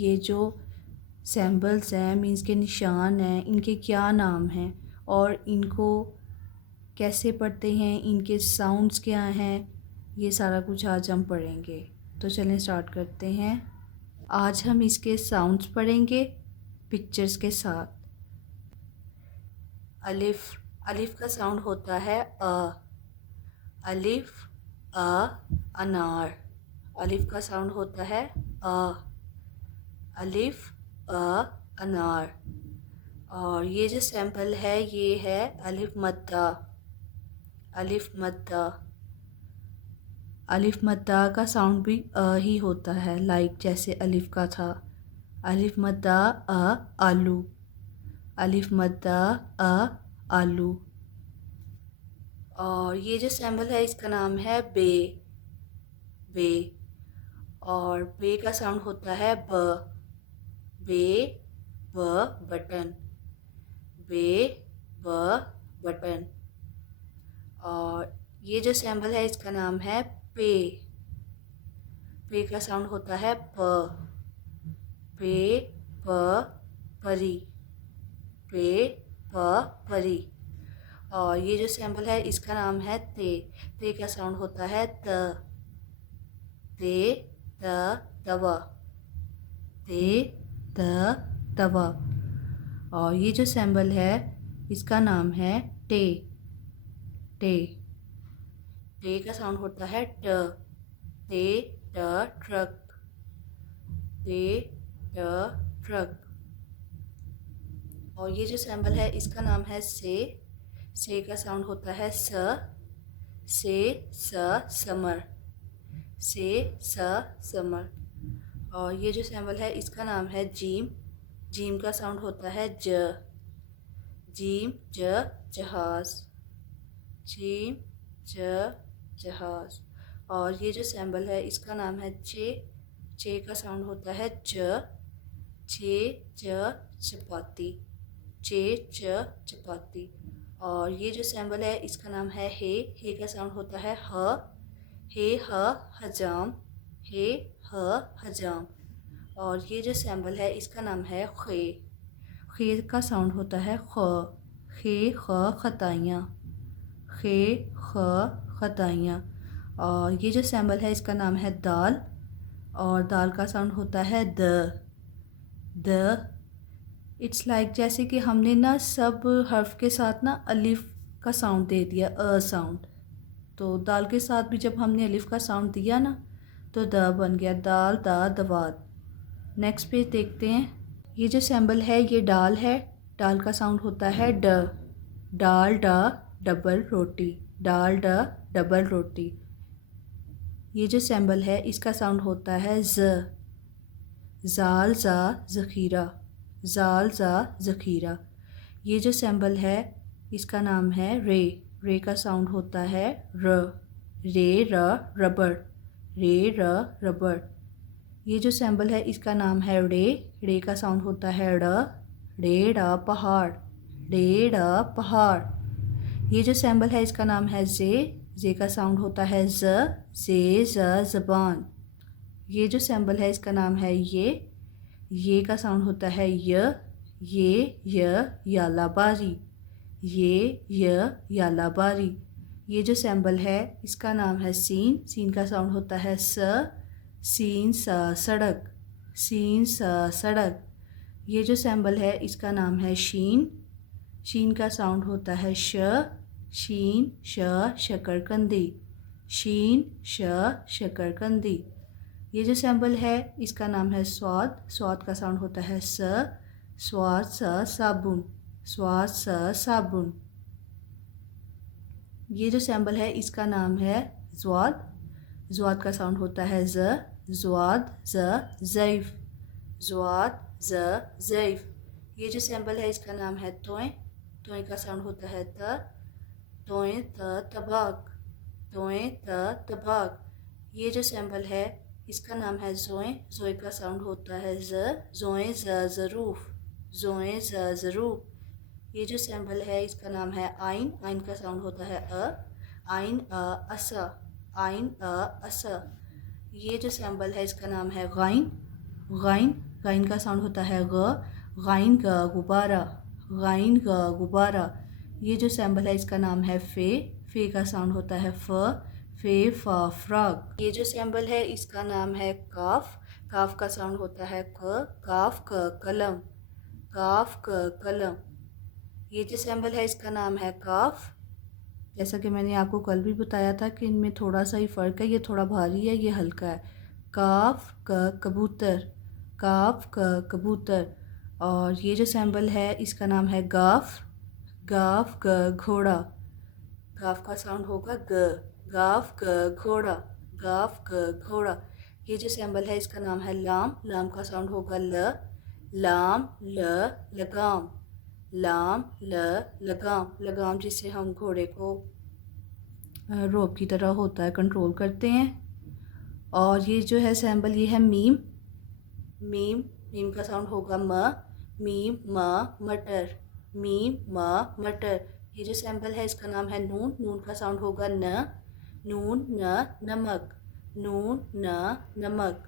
ये जो सैम्बल्स हैं मीन्स के निशान हैं, इनके क्या नाम हैं और इनको कैसे पढ़ते हैं, इनके साउंड्स क्या हैं, ये सारा कुछ आज हम पढ़ेंगे। तो चलें स्टार्ट करते हैं। आज हम इसके साउंड्स पढ़ेंगे पिक्चर्स के साथ। अलिफ, अलिफ का साउंड होता है अ। अलिफ अ, अनार। अलिफ का साउंड होता है अ। अलिफ अ, अनार। और ये जो सैंपल है ये है अलिफ मद्दा। अलिफ मद्दा। अलिफ मद्दा का साउंड भी अ ही होता है, लाइक जैसे अलिफ का था। अलिफ मद्दा अ, आलू। अलिफ मद्दा अ, आलू। और ये जो सैंपल है इसका नाम है बे। बे। और बे का साउंड होता है ब। बे ब बटन। बे ब बटन। और ये जो सैंपल है इसका नाम है पे। पे का साउंड होता है प। पे प परी। पे प परी। और ये जो सैंपल है इसका नाम है ते। ते का साउंड होता है त। ते त तवा। ते त तवा। और ये जो सैंपल है इसका नाम है टे। टे। टे का साउंड होता है ट। ते ट ट्रक। ते ट ट्रक। और ये जो सैंपल है इसका नाम है से। से का साउंड होता है स। से स समर। से स समर। और ये जो सैंपल है इसका नाम है जीम। जीम का साउंड होता है ज। जीम ज जहाज। जीम ज जहाज। और ये जो सैंपल है इसका नाम है चे। चे का साउंड होता है च। चे च चपाती। चे च चपाती। और ये जो सैंपल है इसका नाम है हे। हे का साउंड होता है ह। हे ह हजाम। हे ह हजाम। और ये जो सैंपल है इसका नाम है खे। खे का साउंड होता है ख। खे ख खताइयाँ। खे ख खताइयाँ। और ये जो सैंपल है इसका नाम है दाल। और दाल का साउंड होता है द। द। इट्स लाइक जैसे कि हमने ना सब हर्फ के साथ ना अलिफ का साउंड दे दिया, अ साउंड। तो दाल के साथ भी जब हमने अलिफ का साउंड दिया ना तो द बन गया, दाल दा दवात। नेक्स्ट पेज देखते हैं। ये जो सैंबल है ये डाल है। डाल का साउंड होता है ड। डाल डा डबल रोटी। डाल डा डबल रोटी। ये जो सैंबल है इसका साउंड होता है ज। जाल जा ज़ख़ीरा। जाल जा ज़ख़ीरा। ये जो सैंबल है इसका नाम है रे। रे का साउंड होता है र। रे र रबड़। रे र रबड़। ये जो सैंबल है इसका नाम है रे। रे का साउंड होता है ड़। रे ड़ पहाड़। रे ड़ पहाड़। ये जो सैंबल है इसका नाम है जे। जे का साउंड होता है ज। जे ज ज़बान। ये जो सैंबल है इसका नाम है ये का साउंड होता है य। ये यालाबारी। ये यालाबारी। ये जो सैंबल है इसका नाम है सीन। सीन का साउंड होता है स। सीन स सड़क। सीन स सड़क। ये जो सैंबल है इसका नाम है शीन। शीन का साउंड होता है श। शीन श शकरकंदी। शीन श शकरकंदी। ये जो सैंबल है इसका नाम है स्वाद। स्वाद का साउंड होता है स। स्वाद स साबुन। स्वाद स साबुन। ये जो सैंबल है इसका नाम है ज़्वाद। ज़्वाद का साउंड होता है ज़। ज़्वाद ज़ ज़ैफ़। ज़्वाद ज़ ज़ैफ़। ये जो सैंबल है इसका नाम है तोय। तोय का साउंड होता है त। तोय त तबाक। तोय त तबाक। ये जो सैंबल है इसका नाम है ज़ोए। ज़ोए का साउंड होता है ज़। ज़ोए ज़ ज़रूफ़। ज़ोए ज़ ज़रूफ़। ये जो सैंबल है इसका नाम है आइन। आइन का साउंड होता है अ। आइन अ असा। आइन अ असा। ये जो सैंबल है इसका नाम है गाइन। गाइन गाइन का साउंड होता है ग, गाइन का गुब्बारा, गाइन का गुब्बारा। ये जो सैम्बल है इसका नाम है फे का साउंड होता है फे फा फ्रॉग। ये जो सैम्बल है इसका नाम है काफ का साउंड होता है काफ का कलम, काफ का कलम। ये जो सैम्बल है इसका नाम है काफ। जैसा कि मैंने आपको कल भी बताया था कि इनमें थोड़ा सा ही फ़र्क है, ये थोड़ा भारी है, ये हल्का है। काफ का कबूतर, काफ का कबूतर। और ये जो सैम्बल है इसका नाम है गाफ, गाफ का घोड़ा। गाफ का साउंड होगा ग, गाफ का घोड़ा, गाफ का घोड़ा। ये जो सैम्बल है इसका नाम है लाम का साउंड होगा ल, लाम ल लगाम, लाम ल लगाम जिससे हम घोड़े को रोप की तरह होता है कंट्रोल करते हैं। और ये जो है सैम्बल ये है मीम का साउंड होगा मीम मटर, मीम मटर। ये जो सैम्बल है इसका नाम है नून का साउंड होगा नून नमक, नून नमक।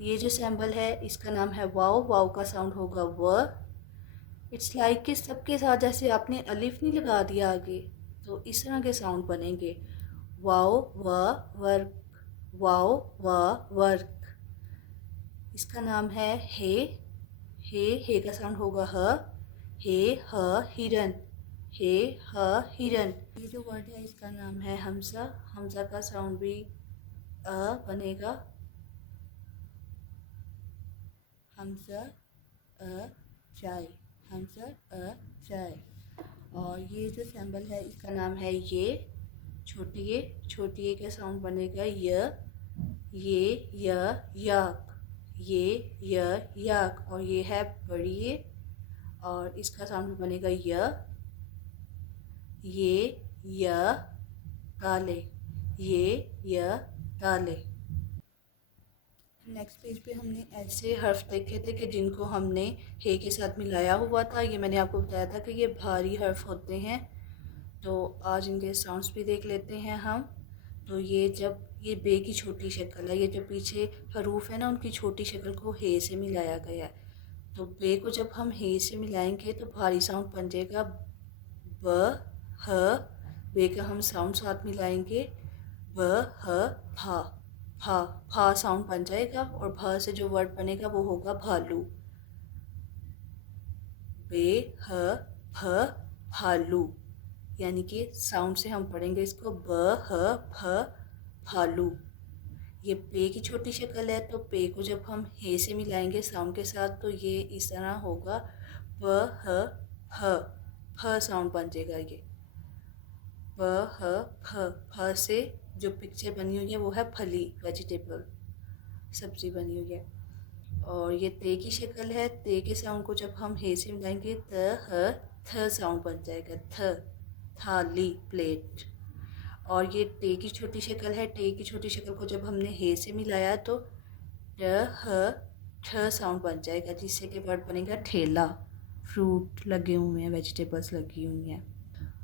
ये जो सैम्बल है इसका नाम है वाव का साउंड होगा इट्स लाइक कि सबके साथ जैसे आपने अलिफ नहीं लगा दिया आगे, तो इस तरह के साउंड बनेंगे। वाव वर्क, वाव वर्क। इसका नाम है हे का साउंड होगा हे हिरन, हे हिरन। ये जो वर्ड है इसका नाम है हमजा का साउंड भी बनेगा, हमजा चाय, हमजा चाय। और ये जो सैम्बल है इसका नाम है ये छोटी का साउंड बनेगा ये याक, ये याक। और ये है बड़ी और इसका साउंड भी बनेगा ये ताले, ये ताले। नेक्स्ट पेज पे हमने ऐसे हर्फ देखे थे कि जिनको हमने हे के साथ मिलाया हुआ था। ये मैंने आपको बताया था कि ये भारी हर्फ होते हैं, तो आज इनके साउंड्स भी देख लेते हैं हम। तो ये बे की छोटी शक्ल है, ये जो पीछे हरूफ है ना उनकी छोटी शक्ल को हे से मिलाया गया है। तो बे को जब हम हे से मिलाएंगे तो भारी साउंड बन जाएगा ब ह। बे का हम साउंड साथ मिलाएंगे ब ह भा साउंड बन जाएगा। और भा से जो वर्ड बनेगा वो होगा भालू, बे ह भ भालू। यानी कि साउंड से हम पढ़ेंगे इसको ब ह भ भालू। ये पे की छोटी शक्ल है, तो पे को जब हम हे से मिलाएंगे साउंड के साथ तो ये इस तरह होगा ब ह भ साउंड बन जाएगा। ये ब ह भ से जो पिक्चर बनी हुई है वो है फली, वेजिटेबल, सब्जी बनी हुई है। और ये ते की शक्ल है, ते के साउंड को जब हम हे से मिलाएंगे थ साउंड बन जाएगा थाली, प्लेट। और ये टे की छोटी शक्ल है, टे की छोटी शक्ल को जब हमने हे से मिलाया तो ठ साउंड बन जाएगा, जिससे कि वर्ड बनेगा ठेला, फ्रूट लगे हुए हैं, वेजिटेबल्स लगी हुई हैं।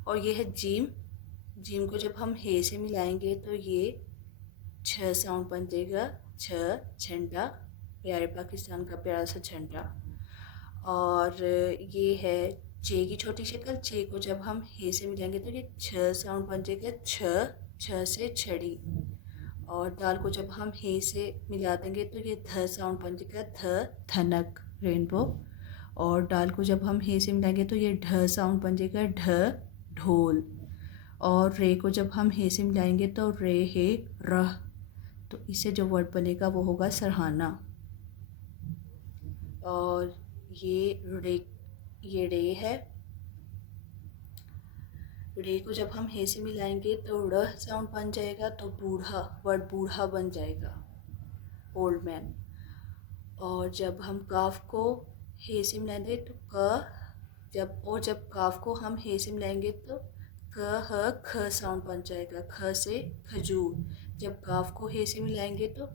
और ये है जीम को जब हम हे से मिलाएंगे तो ये छ साउंड बन जाएगा, झंडा, प्यारे पाकिस्तान का प्यारा सा झंडा। और ये है चे की छोटी शक्ल, चे को जब हम हे से मिलाएंगे तो ये छ साउंड बन जाएगा, छ से छड़ी। और दाल को जब हम हे से मिला देंगे तो ये ध साउंड बन जाएगा, धनक, रेनबो। और दाल को जब हम हे से मिलाएंगे तो ये ढ साउंड बन जाएगा, ढोल। और रे को जब हम हे से मिलाएंगे तो रे हे रह, तो इससे जो वर्ड बनेगा वो होगा सरहाना। और ये रे है, रे को जब हम हे से मिलाएंगे तो ड़ साउंड बन जाएगा, तो बूढ़ा, वर्ड बूढ़ा बन जाएगा, ओल्ड मैन। और जब हम काफ को हे से मिलाएंगे तो जब काफ को हम हे से मिलाएंगे तो क ह ख साउंड बन जाएगा, ख से खजूर। जब काफ को हे से मिलाएंगे तो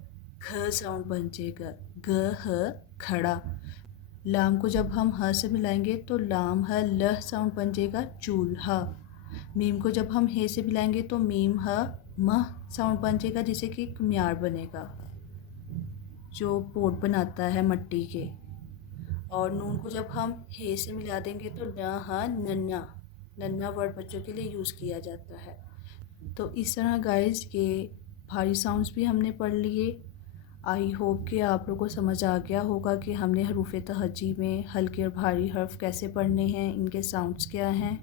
ख साउंड बन जाएगा, ग ह खड़ा। लाम को जब हम ह से मिलाएंगे तो लाम ह ल साउंड बन जाएगा, चूल्हा। मीम को जब हम हे से मिलाएंगे तो मीम ह म साउंड बन जाएगा, जिससे कि कुम्हार बनेगा, जो पोट बनाता है मट्टी के। और नून को जब हम हे से मिला देंगे तो न ह नन्ना, नन्ना वर्ड बच्चों के लिए यूज़ किया जाता है। तो इस तरह गाइस ये भारी साउंड्स भी हमने पढ़ लिए। आई होप कि आप लोगों को समझ आ गया होगा कि हमने हरूफ तहज्जी में हल्के और भारी हर्फ कैसे पढ़ने हैं, इनके साउंड्स क्या हैं।